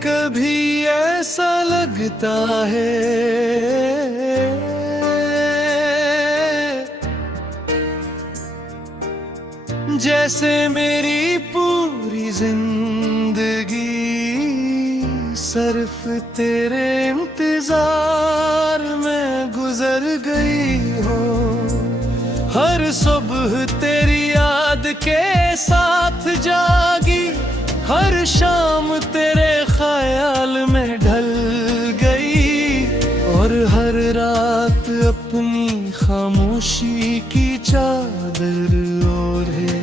कभी ऐसा लगता है जैसे मेरी पूरी जिंदगी सिर्फ तेरे इंतजार में गुजर गई हो। हर सुबह तेरी याद के साथ जागी, हर शाम तेरे ख्याल में ढल गई, और हर रात अपनी खामोशी की चादर ओढ़े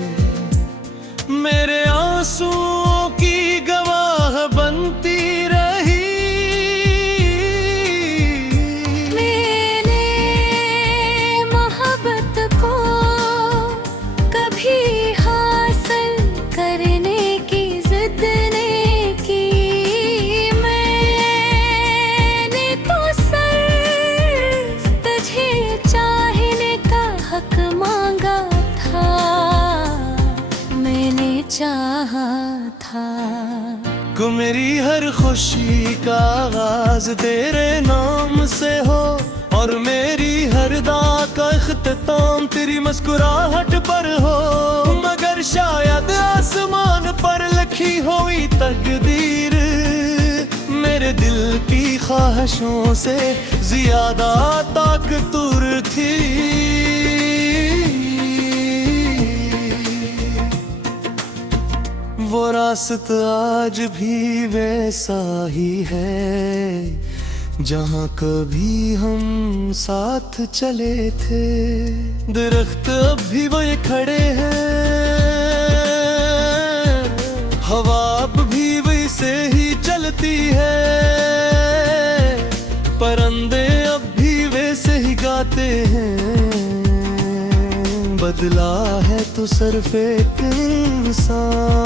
मेरे आंसुओं की गवाह बनती रही। मैंने मोहब्बत को कभी हासिल करने की जिद नहीं की, मैंने तो सिर्फ तुझे चाहने का हक मांगा था, मैंने चाहा था। को मेरी हर खुशी का आगाज तेरे नाम से हो, और मेरी हर दां का इख्तिताम तेरी मुस्कुराहट पर हो। मगर शायद आसमान पर लिखी हुई तकदीर मेरे दिल की ख्वाहिशों से ज्यादा ताकतवर थी। वो रास्ता आज भी वैसा ही है जहाँ कभी हम साथ चले थे। दरख्त अब भी वही खड़े हैं, हवा अब भी वही से ही चलती है, परिंदे अब भी वैसे ही गाते हैं। बदला है तो सिर्फ एक इंसान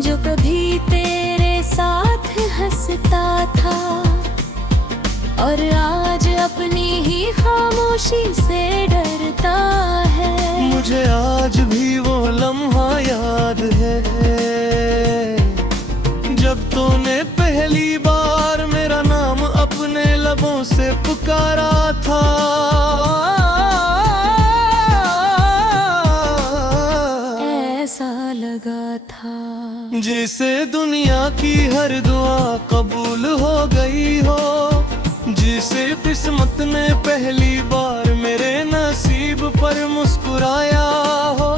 जो कभी तेरे साथ हंसता था, और आज अपनी ही खामोशी से डरता है। मुझे आज भी वो लम्हा याद है जब तूने पहली बार मेरा नाम अपने लबों से पुकारा था। लगा था जिसे दुनिया की हर दुआ कबूल हो गई हो, जिसे किस्मत ने पहली बार मेरे नसीब पर मुस्कुराया हो।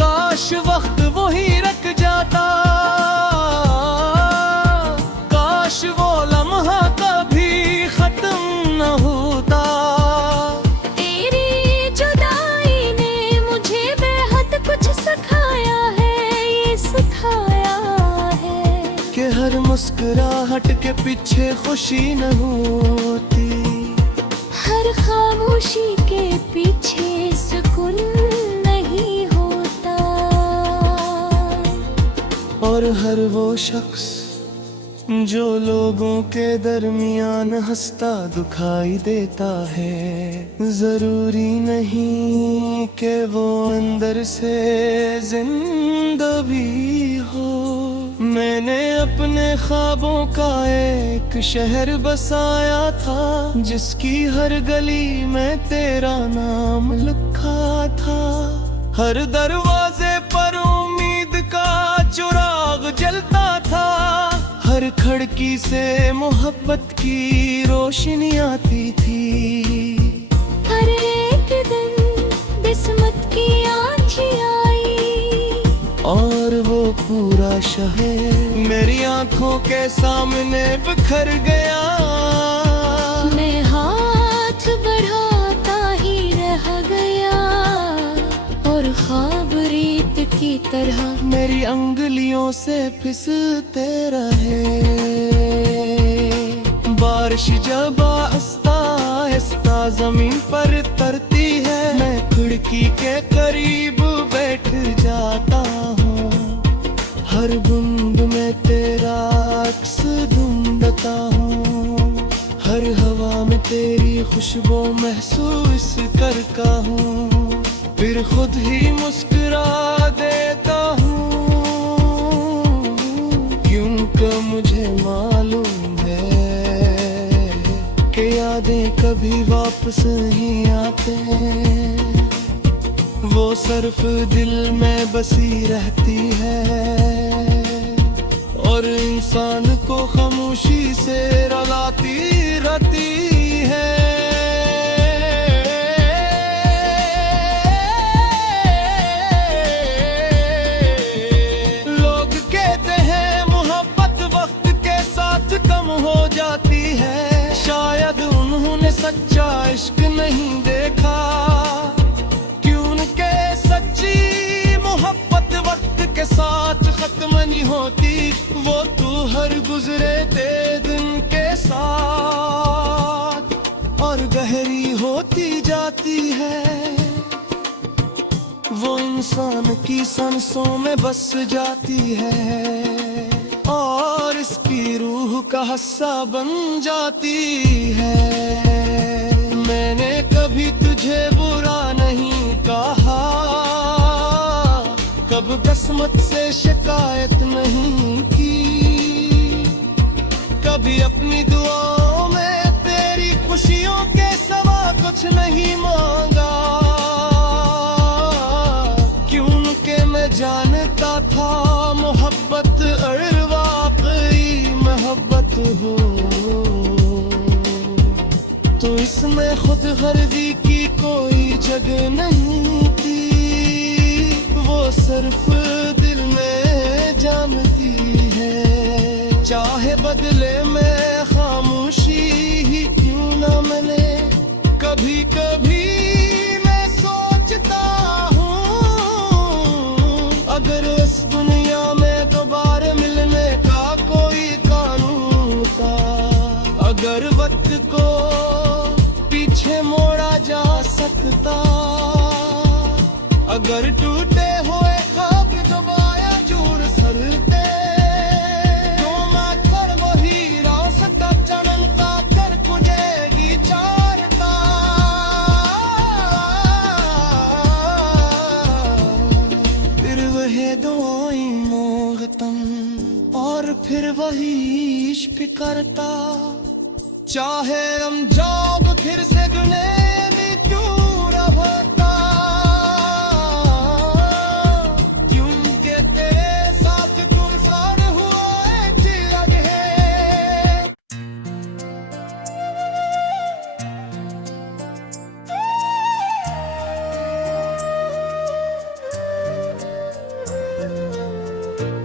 काश वक्त वही रख जाता, काश वो लम्हा कभी खत्म न होता। कि हर मुस्कुराहट के पीछे खुशी न होती, हर खामोशी के पीछे सुकून नहीं होता, और हर वो शख्स जो लोगों के दरमियान हंसता दिखाई देता है, जरूरी नहीं कि वो अंदर से जिंदा भी हो। मैंने अपने ख्वाबों का एक शहर बसाया था, जिसकी हर गली में तेरा नाम लिखा था। हर दरवाजे पर उम्मीद का चिराग जलता था, हर खिड़की से मोहब्बत की रोशनी आती थी। हर एक दिन किस्मत की आँखें आई, और वो पूरा शहर मेरी आंखों के सामने बिखर गया। मैं हाथ बढ़ाता ही रह गया, और ख्वाब रेत की तरह मेरी अंगुलियों से फिसलते रहे। बारिश जब आहिस्ता आहिस्ता जमीन पर तरती है, मैं खिड़की के करीब बैठ जाता हूँ। हर बूंद में तेरा अक्स ढूंढता हूँ, हर हवा में तेरी खुशबू महसूस करता हूँ, फिर खुद ही मुस्कुरा देता हूँ। मुझे मालूम है कि यादें कभी वापस नहीं आते, वो सिर्फ दिल में बसी रहती है और इंसान को खामोशी से रुलाती रहती है। लोग कहते हैं मोहब्बत वक्त के साथ कम हो जाती है, शायद उन्होंने सच्चा इश्क नहीं देखा, क्योंकि सच्ची मोहब्बत वक्त के साथ खत्म नहीं होती, वो तो हर गुजरे थे दिन के साथ और गहरी होती जाती है, वो इंसान की सांसों में बस जाती है और इसकी रूह का हिस्सा बन जाती है। मैंने कभी तुझे बुरा नहीं कहा, कब किस्मत से शिकायत नहीं की, कभी अपनी दुआओं में तेरी खुशियों के सिवा कुछ नहीं मांगा, क्योंकि मैं जानता था मोहब्बत और वाकई मोहब्बत हो तो इसमें खुद गर्जी की कोई जगह नहीं थी, वो सिर्फ दिल में जानती है, चाहे बदले में खामोशी ही क्यों ना मिले। कभी कभी मैं सोचता हूँ अगर इस दुनिया में दोबारा मिलने का कोई कानून था, अगर वक्त को पीछे मोड़ा जा सकता, अगर टूटे हुए ख्वाब दोबारा जुड़ सकते, तो मैं कर वही रास्ता चलता कर तुझे चारता, फिर वही दुआएं मांगता और फिर वही इश्क करता, चाहे हम जब फिर से दुनिया में क्यों न होता, क्योंकि तेरे साथ गुज़ार हुआ एक लम्हे।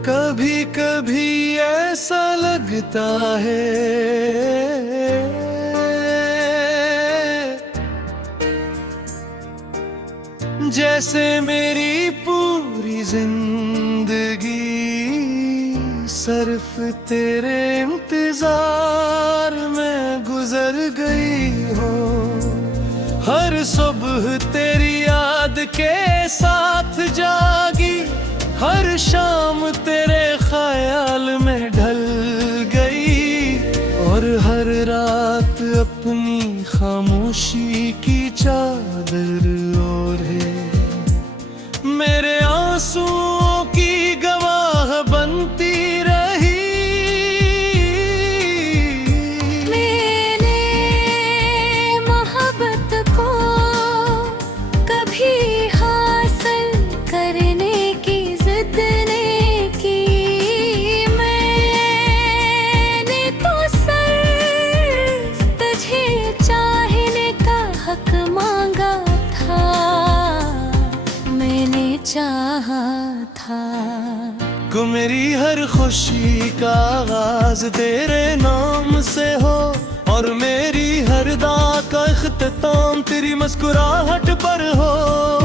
कभी कभी ऐसा लगता है जैसे मेरी पूरी जिंदगी सिर्फ तेरे इंतजार में गुजर गई हो, हर सुबह तेरी याद के साथ जागी, हर शाम तेरे ख्याल में ढल गई और हर रात अपनी खामोशी की चादर ओढ़े मेरे आंसुओं की गवाह बनती रही। मैंने मोहब्बत को कभी हासिल करने की जिद नहीं की, मैंने तो सिर्फ तुझे चाहने का हक मांगा था, मैंने चाहा था को मेरी हर खुशी का आगाज तेरे नाम से हो और मेरी हर दाग का इख्तिताम तेरी मुस्कुराहट पर हो,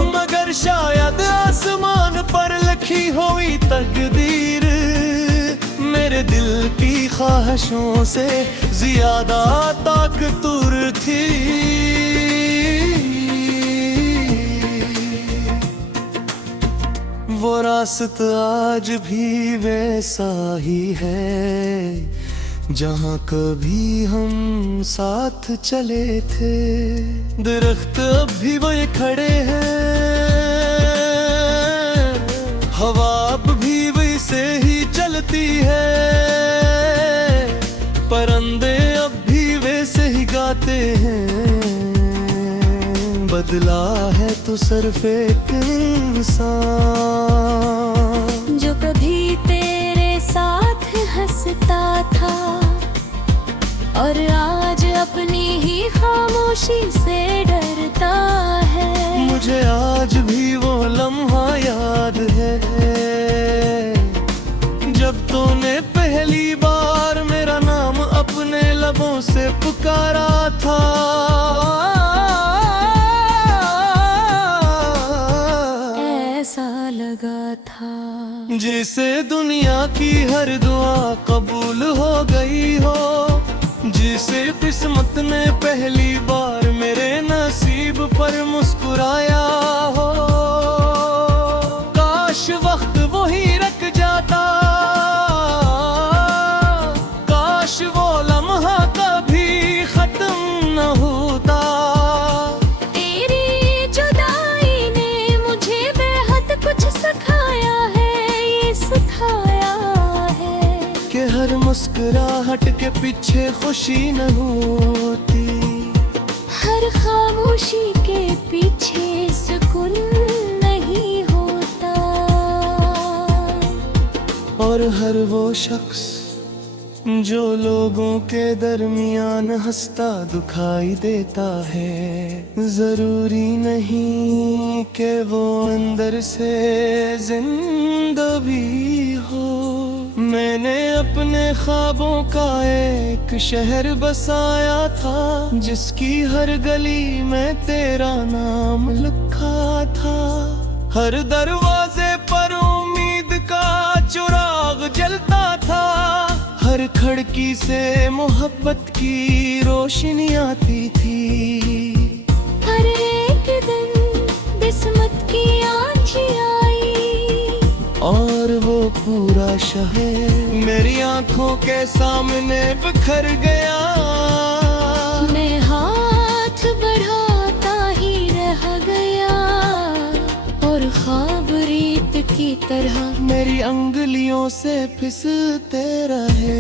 मगर शायद आसमान पर लिखी हुई तकदीर मेरे दिल की ख्वाहिशों से ज्यादा ताकतवर थी। वो रास्ता आज भी वैसा ही है जहाँ कभी हम साथ चले थे, दरख्त अब भी वही खड़े हैं, हवा अब भी वही से ही चलती है, परिंदे अब भी वैसे ही गाते हैं, बदला है तो सिर्फ एक इंसान जो कभी तेरे साथ हंसता था और आज अपनी ही खामोशी से डरता है। मुझे आज भी वो लम्हा याद है जब तूने पहली बार मेरा नाम अपने लबों से पुकारा था। ऐसा लगा था जिसे दुनिया की हर दुआ कबूल हो गई हो, जिसे किस्मत ने पहली बार मेरे नसीब पर मुस्कुराया हो। काश वक्त वही रख जाता, काश वो लम्हा कभी खत्म न होता। तेरी जुदाई ने मुझे बेहद कुछ सिखाया है, ये सिखाया है कि हर मुस्कुराहट के पीछे खुशी न होती, हर खामोशी के पीछे सुकून नहीं होता, और हर वो शख्स जो लोगों के दरमियान हंसता दिखाई देता है, जरूरी नहीं कि वो अंदर से जिंदा भी हो। मैंने अपने ख्वाबों का एक शहर बसाया था, जिसकी हर गली में तेरा नाम लिखा था। हर दरवाजे पर उम्मीद का चिराग जलता था, हर खिड़की से मोहब्बत की रोशनी आती थी। हर एक दिन किस्मत की आँखी आई और वो पूरा शहर मेरी आंखों के सामने बिखर गया। मैं हाथ बढ़ाता ही रह गया और ख्वाब रीत की तरह मेरी अंगुलियों से फिसलते रहे।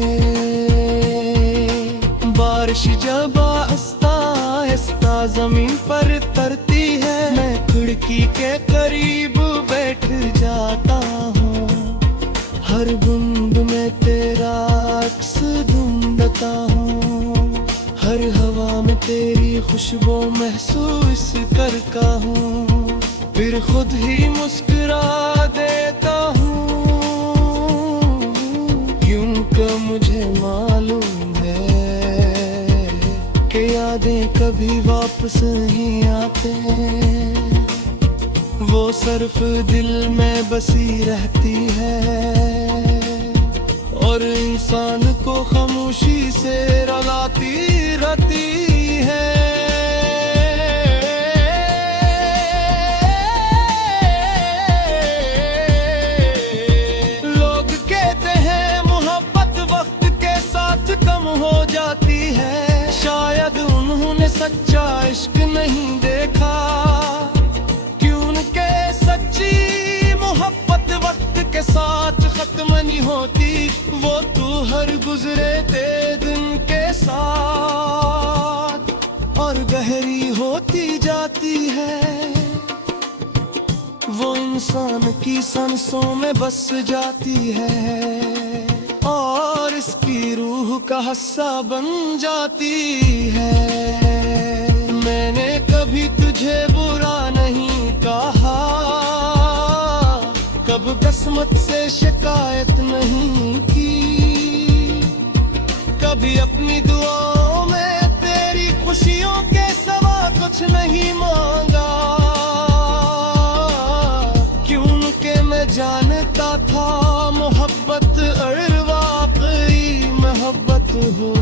बारिश जब आहिस्ता आहिस्ता जमीन पर तरती है, मैं खिड़की के करीब बैठ जाता हूँ। हर बूंद में तेरा अक्स ढूंढता हूँ, हर हवा में तेरी खुशबू महसूस करता हूँ, फिर खुद ही मुस्कुरा देता हूँ। क्योंकि मुझे मालूम है कि यादें कभी वापस नहीं आते, वो सिर्फ दिल में बसी रहती है और इंसान को खामोशी से रुलाती रहती है। लोग कहते हैं मोहब्बत वक्त के साथ कम हो जाती है, शायद उन्होंने सच्चा इश्क नहीं देखा। सच्ची मोहब्बत वक्त के साथ खत्म नहीं होती, वो तू हर गुजरे ते दिन के साथ और गहरी होती जाती है। वो इंसान की सांसों में बस जाती है और इसकी रूह का हिस्सा बन जाती है। मैंने कभी तुझे बुरा नहीं कहा, कब किस्मत से शिकायत नहीं की, कभी अपनी दुआओं में तेरी खुशियों के सिवा कुछ नहीं मांगा। क्योंकि मैं जानता था मोहब्बत और वाकई मोहब्बत हो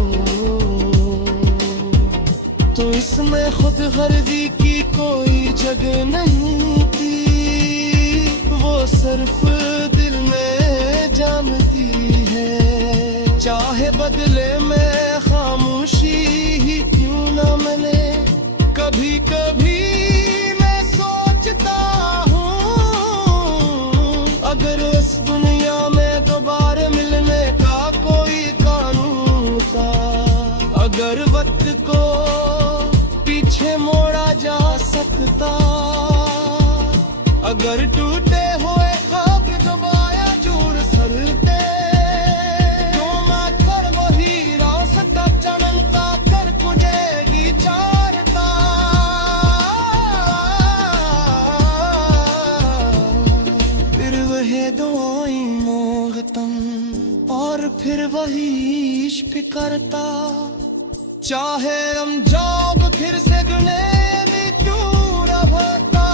तो इसमें खुद गर्जी की कोई जगह नहीं थी, वो सिर्फ दिल में जानती है। चाहे बदले में खामोशी ही क्यों ना मिले, कभी कभी मैं सोचता हूँ अगर इस दुनिया में दोबारा मिलने का कोई कानून था अगर वक्त को पीछे मोड़ा जा सकता, अगर टूटे हुए ख्वाब दोबारा जुड़ सकते, तो मैं कर वही रास्ता चलता कर तुझे चारता। फिर वह दुआएं मांगता और फिर वही इश्क करता, चाहे हम जब फिर से गुने दूर होता,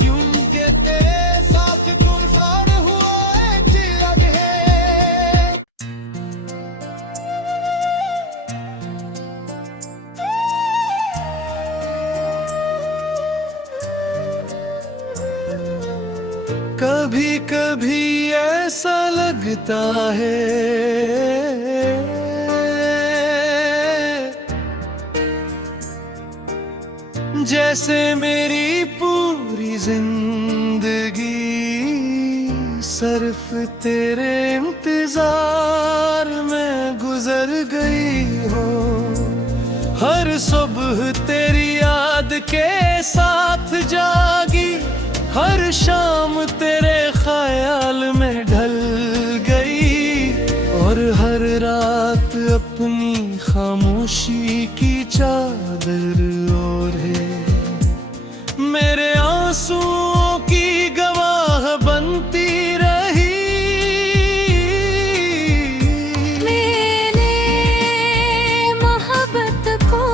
क्योंकि तेरे साथ गुलजार हुआ चिलक है। कभी कभी ऐसा लगता है जैसे मेरी पूरी जिंदगी सिर्फ तेरे इंतजार में गुजर गई हो। हर सुबह तेरी याद के साथ जागी, हर शाम तेरे ख्याल में ढल गई, और हर रात अपनी खामोशी की चादर ओढ़े मेरे आंसुओं की गवाह बनती रही। मैंने मोहब्बत को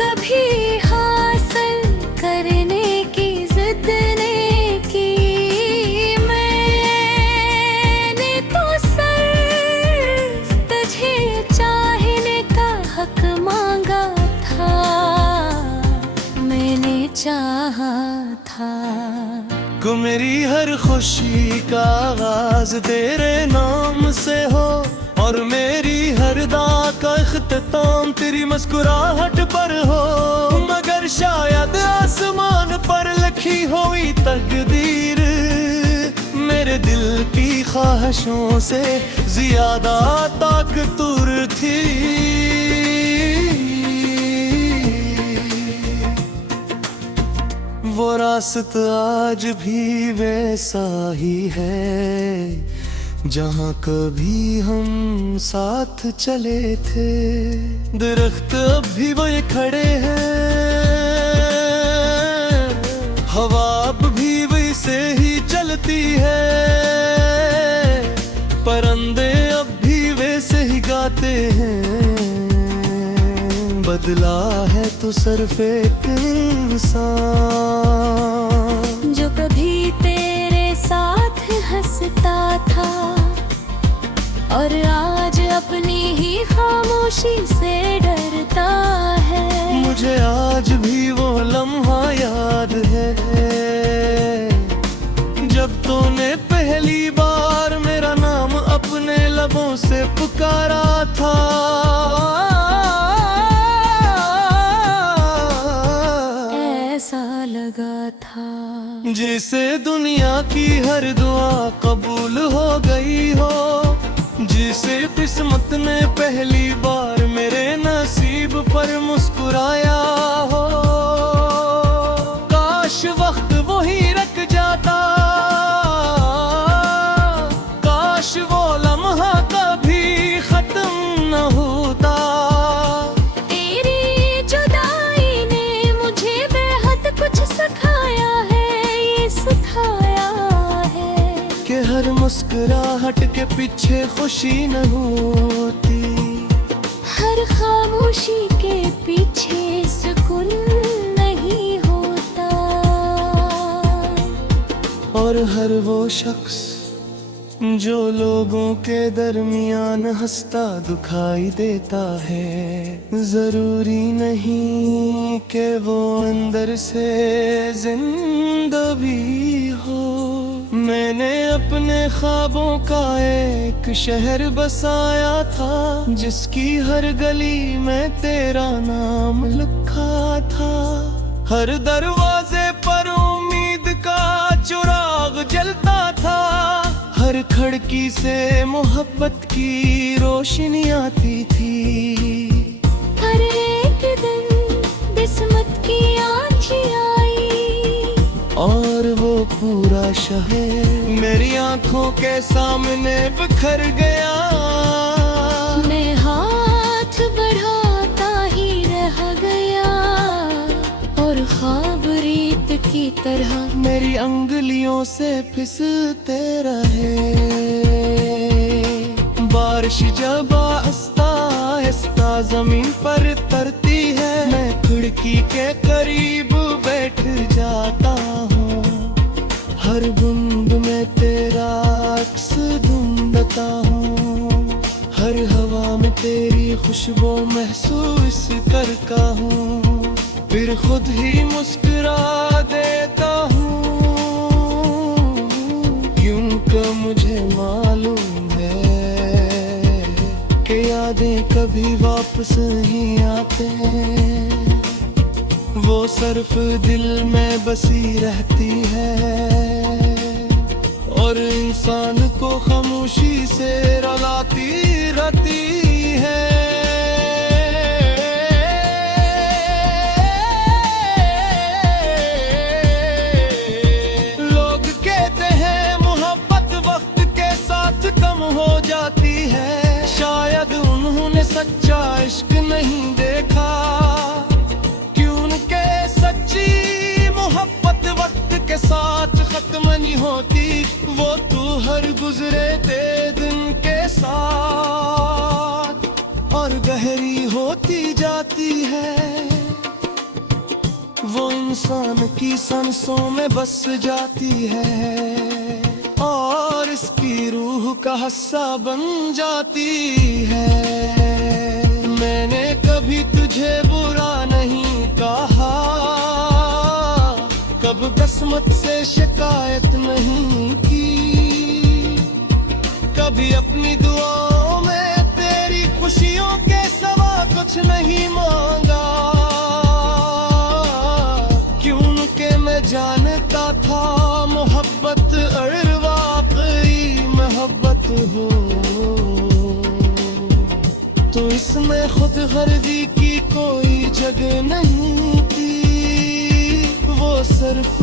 कभी हासिल करने की जिद नहीं की, मैंने तो सिर्फ तुझे चाहने का हक मांगा था, मैंने चाहा था। को मेरी हर खुशी का आगाज तेरे नाम से हो, और मेरी हर दाग का इख्तिताम तेरी मुस्कुराहट पर हो। मगर शायद आसमान पर लिखी हुई तकदीर मेरे दिल की ख्वाहिशों से ज्यादा ताकतवर थी। वो रास्ता आज भी वैसा ही है जहाँ कभी हम साथ चले थे। दरख्त अब भी वही खड़े हैं, हवा अब भी वही से ही चलती है, परिंदे अब भी वैसे ही गाते हैं। बदला है तो सिर्फ एक इंसान जो कभी तेरे साथ हंसता था, और आज अपनी ही खामोशी से डरता है। मुझे आज भी वो लम्हा याद है जब तूने पहली बार मेरा नाम अपने लबों से पुकारा था। ऐसा लगा था जिसे दुनिया की हर दुआ कबूल हो गई हो, जिसे किस्मत ने पहली बार मेरे नसीब पर मुस्कुराया हो। काश वक्त वही रख जाता, काश वो लम्हा कभी खत्म न होता। तेरी जुदाई ने मुझे बेहद कुछ सिखाया है, ये सिखाया है कि हर मुस्कुराहट के पीछे खुशी न होती, हर खामोशी के पीछे सुकून नहीं होता, और हर वो शख्स जो लोगों के दरमियान हंसता दिखाई देता है, जरूरी नहीं कि वो अंदर से जिंदा भी हो। मैंने अपने ख्वाबों का एक शहर बसाया था, जिसकी हर गली में तेरा नाम लिखा था। हर दरवाजे पर उम्मीद का चिराग जलता था, हर खिड़की से मोहब्बत की रोशनी आती थी। हर एक दिन बिस्मत की आँची आई और वो पूरा शहर मेरी आंखों के सामने बिखर गया। मैं हाथ बढ़ाता ही रह गया और ख्वाब रेत की तरह मेरी अंगुलियों से फिसलते रहे। बारिश जब आहिस्ता आहिस्ता जमीन पर तरती है, मैं खिड़की के करीब बैठ जाता हूँ। हर बूंद में तेरा अक्स ढूंढता हूँ, हर हवा में तेरी खुशबू महसूस करता हूँ। फिर खुद ही मुस्कुरा देता हूँ, क्योंकि मुझे मालूम है कि यादें कभी वापस नहीं आते। वो सिर्फ दिल में बसी रहती है और इंसान को खामोशी से रुलाती रहती है। हो जाती है, शायद उन्होंने सच्चा इश्क नहीं देखा, क्योंकि सच्ची मोहब्बत वक्त के साथ खत्म नहीं होती। वो तू हर गुजरे ते दिन के साथ और गहरी होती जाती है। वो इंसान की सांसों में बस जाती है और इसकी रूह का हिस्सा बन जाती है। मैंने कभी तुझे बुरा नहीं कहा, कब किस्मत से शिकायत नहीं की, कभी अपनी दुआओं में तेरी खुशियों के सिवा कुछ नहीं मांगा, क्योंकि मैं जानता था मोहब्बत मोहब्बत हो तो इसमें खुद गर्जी की कोई जगह नहीं थी। वो सिर्फ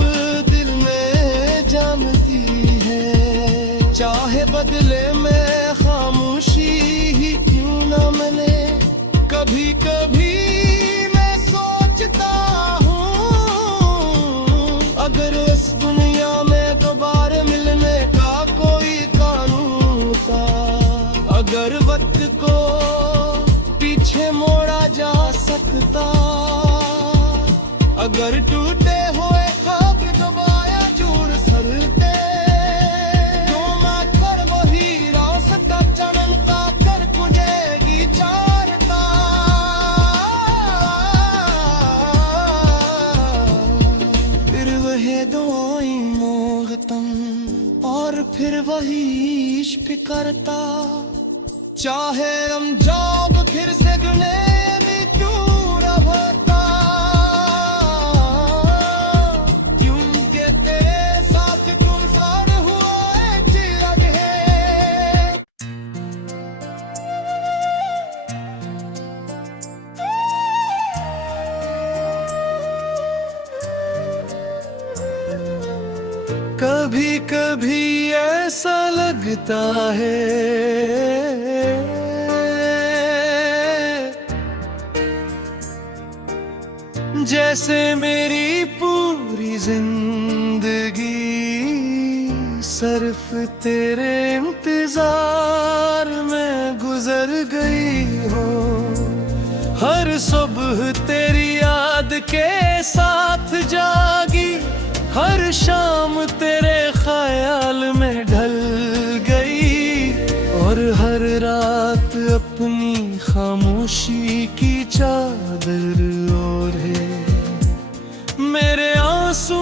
दिल में जानती है, चाहे बदले में खामोशी ही क्यों ना मिले। कभी कभी मैं सोचता हूँ, अगर इस दुनिया में दोबारा मिलने का कोई अगर वक्त को पीछे मोड़ा जा सकता, अगर टूटे हुए ख्वाब दोबारा जुड़ सकते, तो मैं कर वही रास्ता चलन का कर तुझे चारता। फिर वह दुआएं मांगता और फिर वही इश्क करता, चाहे हम जब फिर से गुने में दूर होता, क्योंकि तेरे साथ गुलजार हुआ एक चिराग है। कभी कभी ऐसा लगता है जैसे मेरी पूरी जिंदगी सिर्फ तेरे इंतजार में गुजर गई हो। हर सुबह तेरी याद के साथ जागी, हर शाम तेरे ख्याल में ढल गई और हर रात अपनी खामोशी की चादर ओढ़े मेरे आंसू